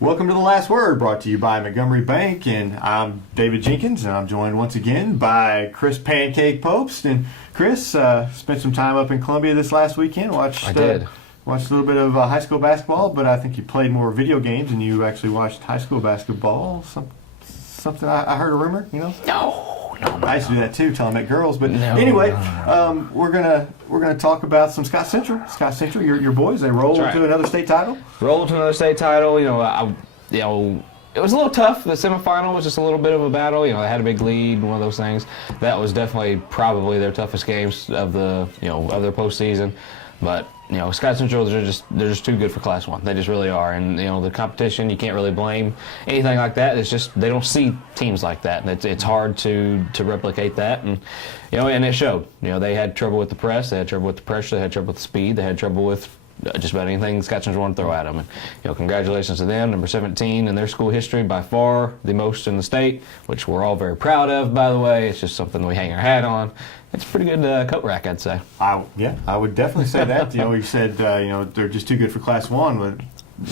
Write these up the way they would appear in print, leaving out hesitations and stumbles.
Welcome to The Last Word, brought to you by Montgomery Bank, and I'm David Jenkins, and I'm joined once again by Chris Pancake Popst. And Chris, spent some time up in Columbia this last weekend. Watched a little bit of high school basketball, but I think you played more video games than you actually watched high school basketball. Something I heard a rumor, you know? No. I used to do that too, till I met girls. But anyway, we're gonna talk about some Scott Central. Scott Central, your boys, they rolled into another state title. Rolled to another state title. It was a little tough. The semifinal was just a little bit of a battle. They had a big lead, one of those things. That was definitely probably their toughest games of the of their postseason. But Scott Central, they're just too good for Class 1. They just really are. And the competition, you can't really blame anything like that. It's just they don't see teams like that, and it's hard to replicate that. And and it showed. They had trouble with the press, they had trouble with the pressure, they had trouble with the speed, they had trouble with just about anything Scott Central wanted to throw at them. And congratulations to them, number 17 in their school history, by far the most in the state, which we're all very proud of, by the way. It's just something we hang our hat on. It's a pretty good coat rack, I'd say. I would definitely say that. You said they're just too good for Class 1, but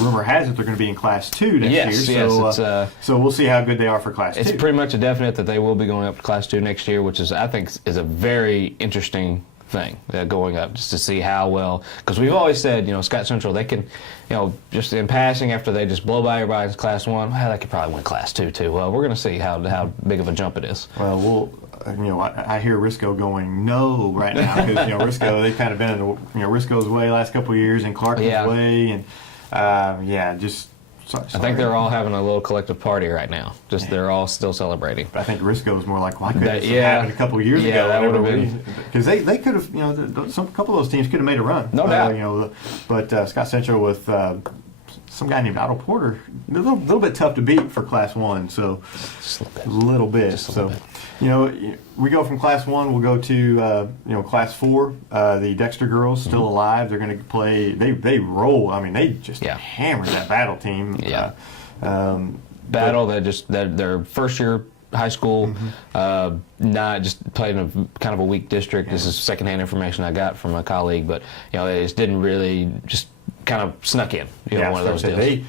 rumor has it they're going to be in Class 2 next year. Yes, so we'll see how good they are for Class 2. It's pretty much a definite that they will be going up to Class 2 next year, which I think is a very interesting thing, going up, just to see how well, because we've always said, Scott Central, they can, just in passing, after they just blow by everybody in Class 1, they could probably win Class 2 too. Well, we're going to see how big of a jump it is. Well, I hear Risco going no right now, because Risco, they've kind of been in Risco's way last couple of years, and Clark's way, and Sorry. I think they're all having a little collective party right now. They're all still celebrating. But I think Risco's more like, why couldn't this have happened a couple of years ago? Yeah, that would have been. Because they could have, a couple of those teams could have made a run. No doubt. But Scott Central with some guy named Otto Porter, a little bit tough to beat for Class 1. So just a little bit. We go from Class 1, we'll go to Class 4. The Dexter girls still alive. They're going to play. They roll. I mean, they just hammered that Battle team. Yeah. Battle. They're their first year high school. Not just playing a kind of a weak district. This is secondhand information I got from a colleague, but they just didn't really just kind of snuck in. One of those deals.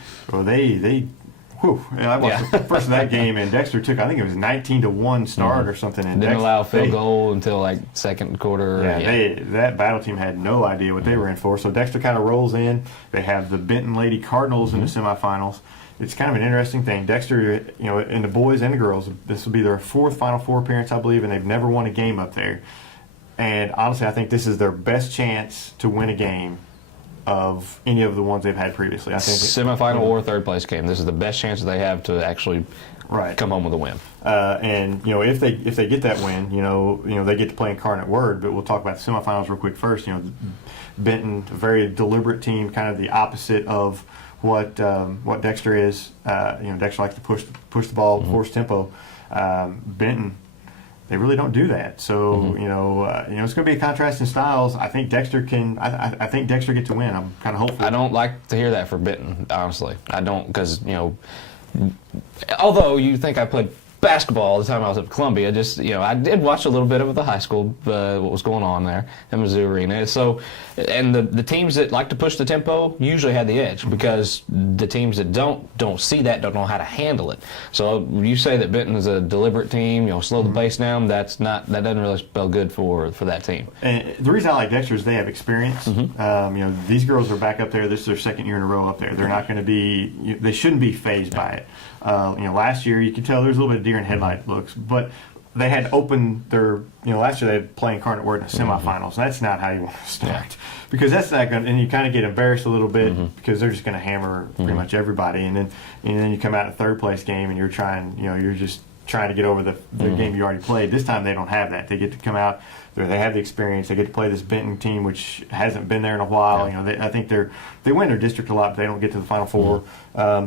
I watched the first of that game, and Dexter took, I think it was 19-1 start or something. And didn't allow a field goal until like second quarter. That Battle team had no idea what they were in for. So Dexter kind of rolls in. They have the Benton Lady Cardinals in the semifinals. It's kind of an interesting thing. Dexter, in the boys and the girls, this will be their fourth Final Four appearance, I believe, and they've never won a game up there. And honestly, I think this is their best chance to win a game of any of the ones they've had previously. I think semifinal or third place game. This is the best chance they have to actually come home with a win. And if they get that win, they get to play Incarnate Word. But we'll talk about the semifinals real quick first. Benton, a very deliberate team, kind of the opposite of what Dexter is. Dexter likes to push the ball, force tempo. Benton, they really don't do that. So it's going to be a contrast in styles. I think Dexter can. I think Dexter get to win. I'm kind of hopeful. I don't like to hear that for Benton, honestly. I don't, because although you think I played basketball the time I was at Columbia, I did watch a little bit of the high school, what was going on there in Mizzou Arena. So, and the teams that like to push the tempo usually had the edge, because the teams that don't see that, don't know how to handle it. So you say that Benton is a deliberate team, slow the pace down. That doesn't really spell good for that team. And the reason I like Dexter is they have experience. These girls are back up there. This is their second year in a row up there. They're not going to be. They shouldn't be fazed by it. Last year you could tell there was a little bit of deer in headlight looks, but they had opened their, last year they had played Incarnate Word in the semifinals. And that's not how you want to start, because that's not going. And you kind of get embarrassed a little bit because they're just going to hammer pretty much everybody. And then you come out in a third place game and you're trying, you're just trying to get over the game you already played. This time they don't have that. They get to come out. They have the experience. They get to play this Benton team, which hasn't been there in a while. I think they win their district a lot, but they don't get to the Final Four. I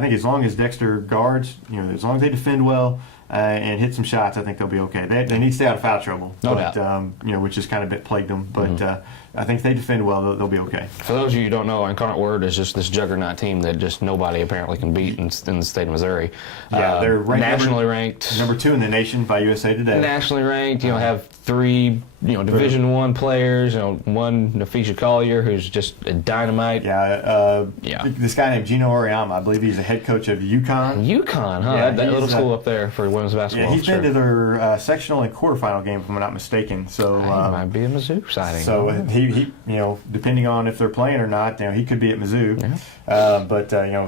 think as long as Dexter guards, as long as they defend well and hit some shots, I think they'll be okay. They need to stay out of foul trouble, no doubt. Which has kind of plagued them. But I think if they defend well, they'll be okay. For those of you who don't know, Incarnate Word is just this juggernaut team that just nobody apparently can beat in the state of Missouri. Yeah, they're ranked nationally ranked. Number 2 in the nation by USA Today. Nationally ranked, have 3, Division I players. One Nafisha Collier, who's just a dynamite. Yeah. This guy named Gino Oriama, I believe he's the head coach of UConn. UConn, huh? Yeah, that little school up there for women's basketball. Yeah, he's been to their sectional and quarterfinal game, if I'm not mistaken. So he might be a Mizzou sighting. So he, depending on if they're playing or not, he could be at Mizzou. Yeah.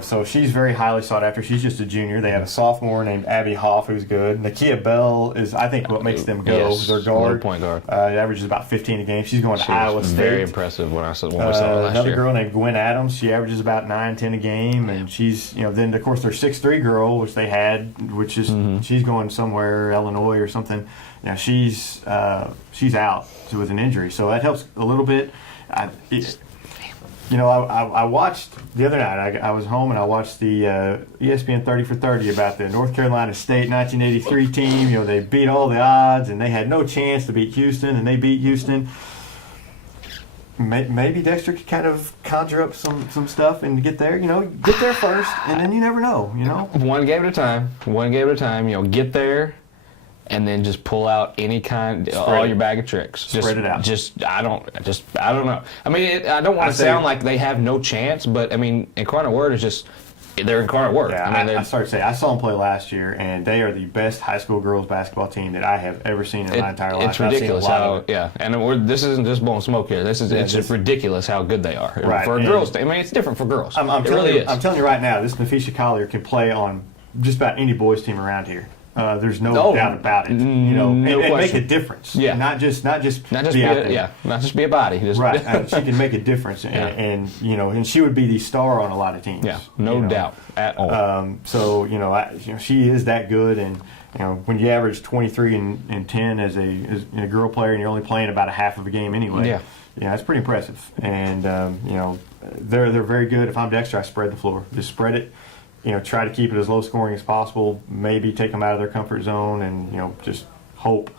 So she's very highly sought after. She's just a junior. They have a sophomore named Abby Hoff, who's good. Nakia Bell is, I think, what makes them go. Yes, their guard, point guard. Averages about 15 a game. She's going to Iowa State. Very impressive when we saw her last year. Another girl named Gwen Adams. She averages about 9-10 a game, and she's then of course their 6'3" girl, which they had, which is she's going somewhere, Illinois or something. She's out with an injury, so that helps a little bit. I watched the other night. I was home and I watched the ESPN 30 for 30 about the North Carolina State 1983 team. They beat all the odds and they had no chance to beat Houston, and they beat Houston. Maybe Dexter could kind of conjure up some stuff and get there. Get there first, and then you never know. One game at a time. Get there. And then just pull out any kind, all your bag of tricks. Spread it out. I don't know. I mean, I don't want to sound like they have no chance, but I mean, Incarnate Word is just, they're Incarnate Word. Yeah, I started to say, I saw them play last year, and they are the best high school girls basketball team that I have ever seen in my entire life. It's ridiculous this isn't just blowing smoke here. It's ridiculous how good they are. Right. For girls, I mean, it's different for girls. I'm telling you right now, this Nafisha Collier can play on just about any boys team around here. There's no doubt about it. And make a difference. Yeah. Not just not just be a body. Right. She can make a difference, and she would be the star on a lot of teams. Yeah. No doubt at all. She is that good, and when you average 23 and 10 as a girl player, and you're only playing about a half of a game anyway. Yeah, it's pretty impressive. And they're very good. If I'm Dexter, I spread the floor. Just spread it. Try to keep it as low scoring as possible. Maybe take them out of their comfort zone, and just hope.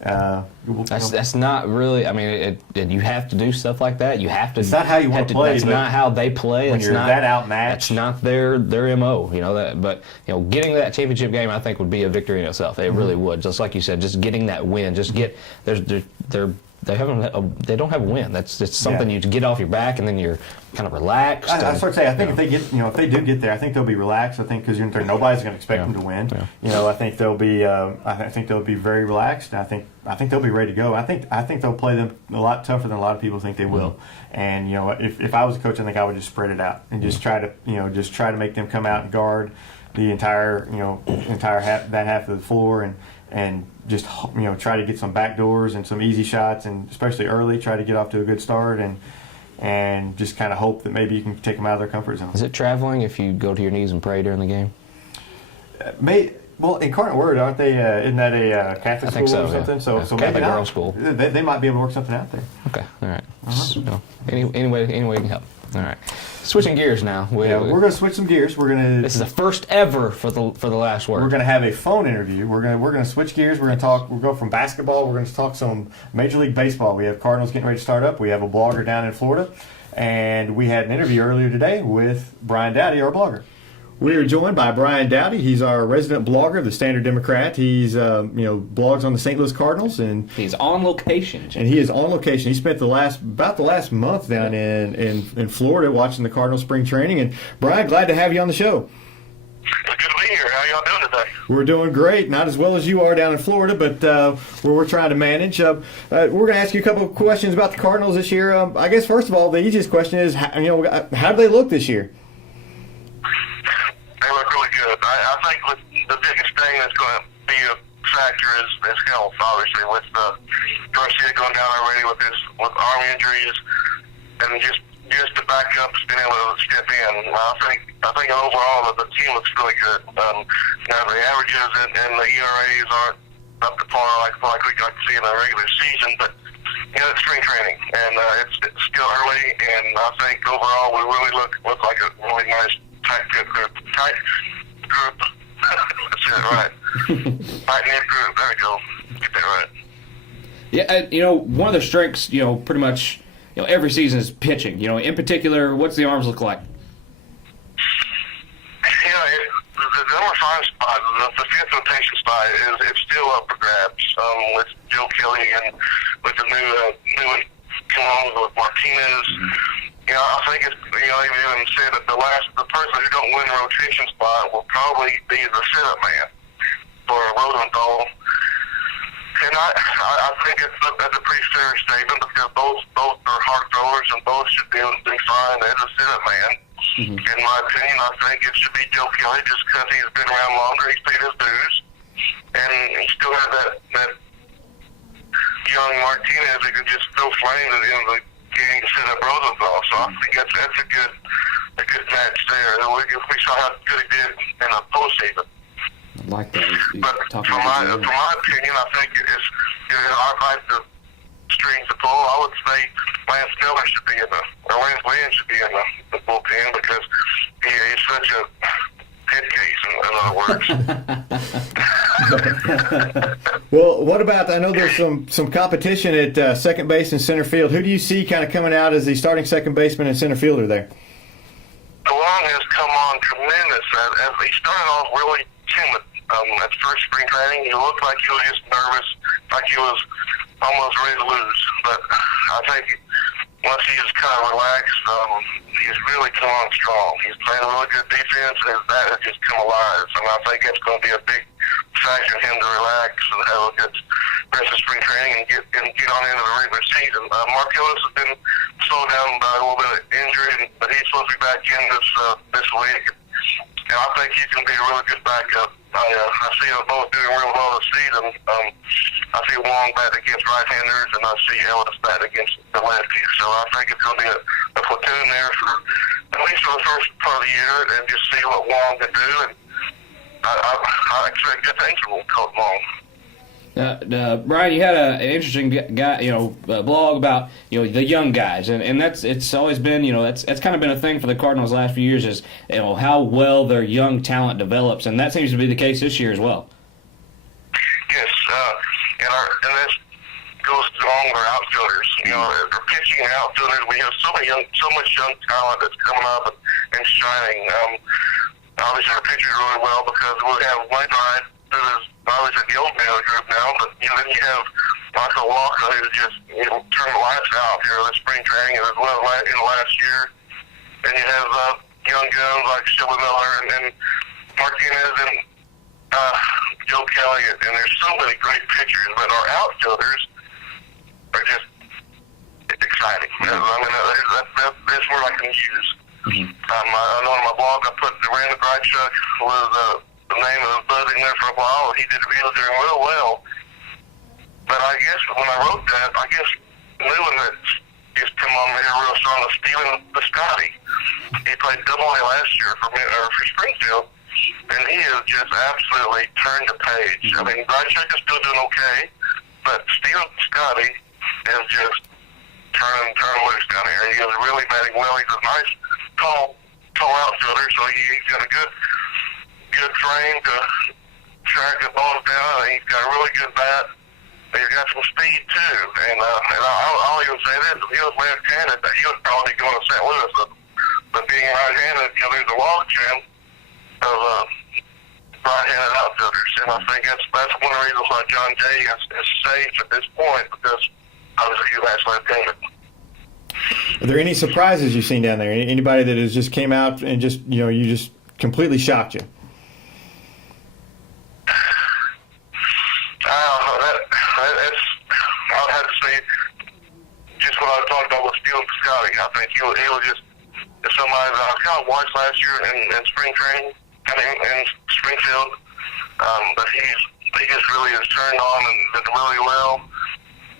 That's not really. I mean, you have to do stuff like that. You have to. It's not how you want to play. That's not how they play. When you're that outmatched, that's not their mo. That. But getting to that championship game, I think, would be a victory in itself. It really would. Just like you said, just getting that win. Just get they don't have a win. That's just something you get off your back, and then you're kind of relaxed. I sort of say, I think if they get, if they do get there, I think they'll be relaxed. I think because nobody's going to expect them to win. Yeah. I think they'll be, very relaxed. And I think they'll be ready to go. I think they'll play them a lot tougher than a lot of people think they will. And if I was a coach, I think I would just spread it out and just try to make them come out and guard the entire half of the floor, and just try to get some back doors and some easy shots, and especially early, try to get off to a good start, and just kind of hope that maybe you can take them out of their comfort zone. Is it traveling if you go to your knees and pray during the game? Well, Incarnate Word, aren't they? Isn't that a Catholic school or something? Yeah. So Catholic maybe girls' school. They might be able to work something out there. Okay, all right. So, any way you can help. All right. Switching gears now. We're going to switch some gears. This is the first ever for the last word. We're going to have a phone interview. We're going to switch gears. We're going to talk. We'll go from basketball. We're going to talk some Major League Baseball. We have Cardinals getting ready to start up. We have a blogger down in Florida, and we had an interview earlier today with Brian Dowdy, our blogger. We are joined by Brian Dowdy. He's our resident blogger of the Standard Democrat. He's blogs on the St. Louis Cardinals, and he's on location. And he is on location. He spent about the last month down in Florida watching the Cardinal spring training. And Brian, glad to have you on the show. Good to be here. How y'all doing today? We're doing great. Not as well as you are down in Florida, but we're trying to manage. We're going to ask you a couple of questions about the Cardinals this year. I guess first of all, the easiest question is, how do they look this year? They look really good. I think the biggest thing that's going to be a factor is health, obviously, with Garcia going down already with arm injuries, and just the backups being able to step in. I think overall the team looks really good. Now the averages and the ERAs aren't up to par like we got to see in the regular season, but it's spring training, and it's still early, and I think overall we really look like a really nice tight group. That's it, right. Tight knit group. There we go. Get that right. Yeah, one of their strengths, pretty much, every season is pitching. In particular, what's the arms look like? The number 5 spot, the fifth rotation spot, it's still up for grabs. With Joe Kelly and with the new one come on with Martinez. I think it's, they've even said that the person who don't win the rotation spot will probably be the setup man for Rosenthal. And I think that's a pretty fair statement because both are hard throwers and both should be able to be fine as a setup man. In my opinion, I think it should be Joe Kelly just because he's been around longer, he's paid his dues, and he still has that young Martinez that can just throw flames at the end of the game to set up Rosenthal. So I think that's a good match there. We saw how good he did in the postseason. I like that. But from my opinion, I think it's our like the strings to pull. I would say Lance Miller should be Lance Williams should be in the bullpen because he's such a head case, in other words. Well, what about, I know there's some competition at second base and center field. Who do you see kind of coming out as the starting second baseman and center fielder there? DeLong has come on tremendous. As he started off really timid at first spring training. He looked like he was just nervous, like he was almost ready to lose. But I think once he's kind of relaxed, he's really come on strong. He's playing a really good defense, and his bat has just come alive. And I think that's going to be a big factor in him to relax and have a good rest of spring training and get on into the regular season. Mark Ellis has been slowed down by a little bit of injury, but he's supposed to be back in this week. And I think he's going to be a really good backup. I see them both doing real well this season. I see Wong batting against right-handers, and I see Ellis batting against the lefties. So I think it's going to be a platoon there for at least for the first part of the year, and just see what Wong can do. And I expect good things from Coach Wong. Brian, you had an interesting blog about the young guys, and it's always been that's kind of been a thing for the Cardinals the last few years is how well their young talent develops, and that seems to be the case this year as well. Yes, and this goes along with our outfielders. Our pitching and outfielders, we have so much young talent that's coming up and shining. Obviously, our pitchers are really well because we have Whiteside, who is obviously the old man of the group now, but then you have Michael Walker, who just turned the lights out here this spring training as well in the last year. And you have young guns like Shelby Miller and Martinez and Joe Kelly, and there's so many great pitchers, but our outfielders are just exciting. I mean, that's where I can use. I know on my blog I put Randy Breitschuk was the name of the buzzing there for a while. He was doing real well. But I guess when I wrote that, the new one that just come on here real strong is Steven Piscotty. He played Double-A last year for Springfield, and he has just absolutely turned the page. I mean, Breitschuk is still doing okay, but Steven Piscotty is just turning loose down here. He is really batting well. He's a nice, tall outfielder, so he's got a good frame to track the balls down. And he's got a really good bat. He's got some speed too. And I'll even say this: if he was left-handed, he would probably go to St. Louis. But being right-handed, there's a log jam of right-handed outfielders, and I think that's one of the reasons why John Jay is safe at this point because obviously he's actually left-handed. Are there any surprises you've seen down there? Anybody that has just came out and just you just completely shocked you? I would have to say just what I was talking about with Steven Piscotty. I think he was just somebody that I kind of watched last year in spring training, in Springfield, but he just really has turned on and did really well.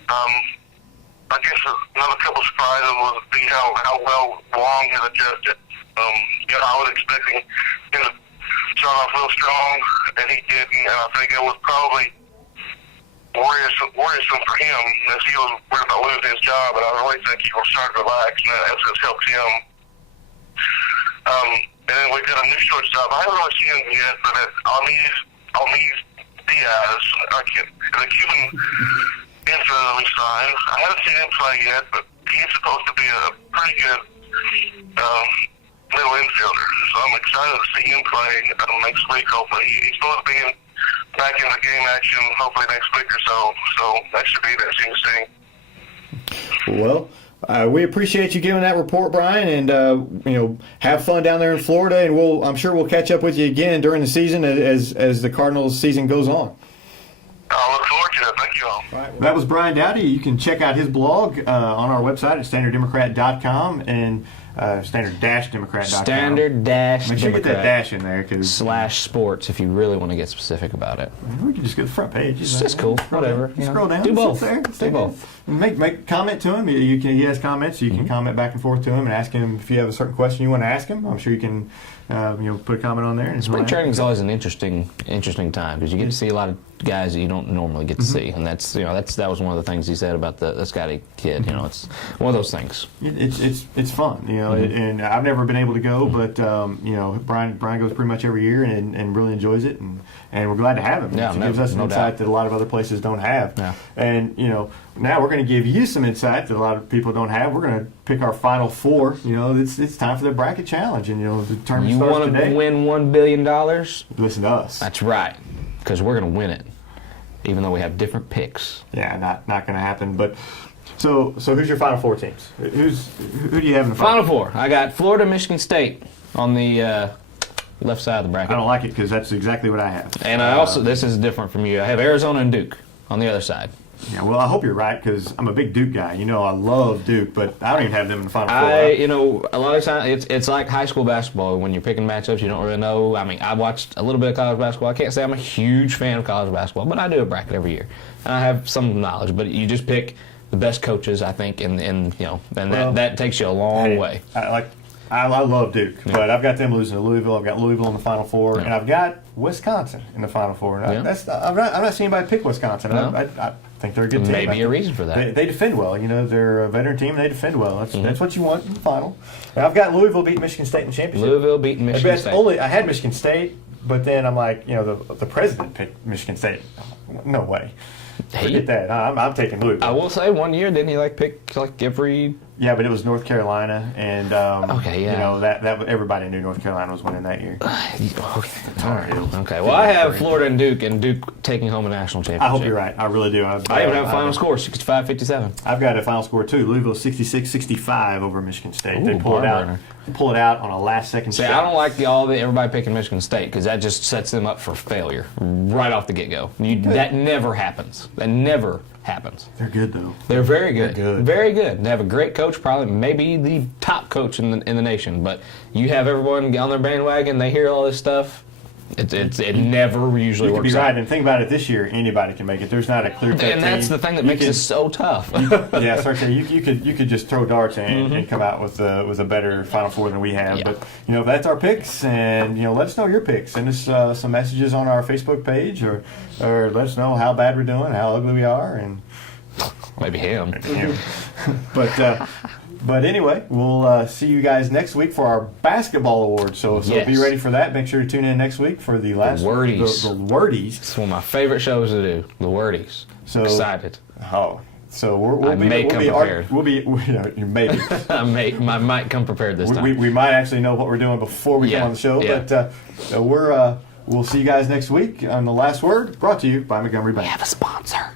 I guess another couple of surprises would be how well Wong has adjusted. I was expecting him to start off real strong, and he didn't, and I think it was probably worrisome for him as he was worried about losing his job, and I really think he will start to relax, and that's what's helped him. And then we've got a new shortstop. I haven't really seen him yet, but Almiz Diaz, the Cuban infielder we signed. I haven't seen him play yet, but he's supposed to be a pretty good middle infielder. So I'm excited to see him play next week. Hopefully, he's supposed to be back in the game action hopefully next week or so. So that should be interesting to see. Well, we appreciate you giving that report, Brian, and have fun down there in Florida. And I'm sure we'll catch up with you again during the season as the Cardinals season goes on. I look forward to it. Thank you all. All right, well, that was Brian Dowdy. You can check out his blog on our website at standarddemocrat.com and standard-democrat.com. Standard-democrat. Make sure you get that dash in there. /sports if you really want to get specific about it. We can just go to the front page. It's just cool. Whatever. Scroll down. Do both. Do both. Make comment to him. He has comments. You can comment back and forth to him and ask him if you have a certain question you want to ask him. I'm sure you can put a comment on there. And spring training is always an interesting time because you get to see a lot of guys that you don't normally get to see, and that was one of the things he said about the Scotty kid. It's one of those things. It's fun, and I've never been able to go, but Brian goes pretty much every year and really enjoys it, and we're glad to have him. Yeah, He gives us an insight that a lot of other places don't have. Yeah. And now we're going to give you some insight that a lot of people don't have. We're going to pick our final four. It's time for the bracket challenge, and the tournament starts today. You want to win $1 billion? Listen to us. That's right, because we're going to win it, even though we have different picks. Yeah, not going to happen. But so who's your final four teams? Who do you have in the final four? I got Florida, Michigan State on the left side of the bracket. I don't like it because that's exactly what I have. And I also, this is different from you. I have Arizona and Duke on the other side. Yeah, well, I hope you're right because I'm a big Duke guy. I love Duke, but I don't even have them in the final four. A lot of times it's like high school basketball. When you're picking matchups, you don't really know. I mean, I watched a little bit of college basketball. I can't say I'm a huge fan of college basketball, but I do a bracket every year, and I have some knowledge. But you just pick the best coaches, I think, and that takes you a long way. I love Duke, but I've got them losing to Louisville. I've got Louisville in the Final Four, and I've got Wisconsin in the Final Four. I'm not seeing anybody pick Wisconsin. No. I think they're a good team. Maybe a reason for that. They defend well. They're a veteran team. And they defend well. That's what you want in the final. And I've got Louisville beating Michigan State in the championship. Louisville beating Michigan State. I had Michigan State, but then I'm like, the president picked Michigan State. No way. Forget that. I'm taking Louisville. I will say, one year didn't he pick every? Yeah, but it was North Carolina, and that everybody knew North Carolina was winning that year. Okay. Well, I have Florida and Duke taking home a national championship. I hope you're right. I really do. I even have a final score, 65-57. I've got a final score too. Louisville 66-65 over Michigan State. Ooh, they pull it out on a last-second shot. I don't like everybody picking Michigan State because that just sets them up for failure right off the get-go. That never happens. That never happens. They're good though. They're very good. They're good. Very good. They have a great coach, probably maybe the top coach in the nation. But you have everyone on their bandwagon. They hear all this stuff. It never usually works. You could be right. out. And think about it. This year, anybody can make it. There's not a clear-cut team. And that's the thing that makes it so tough. Yeah, certainly. You could just throw darts and come out with a better Final Four than we have. Yeah. But that's our picks, and let us know your picks. Send us some messages on our Facebook page, or let us know how bad we're doing, how ugly we are, and maybe him. But anyway, we'll see you guys next week for our basketball awards. So Yes. be ready for that. Make sure to tune in next week for the last Wordies. The Wordies. It's one of my favorite shows to do. The Wordies. So excited. Oh, so I may come prepared. You maybe. I might come prepared this time. We might actually know what we're doing before we come on the show. Yeah. But we'll see you guys next week on The Last Word, brought to you by Montgomery Bank. We have a sponsor.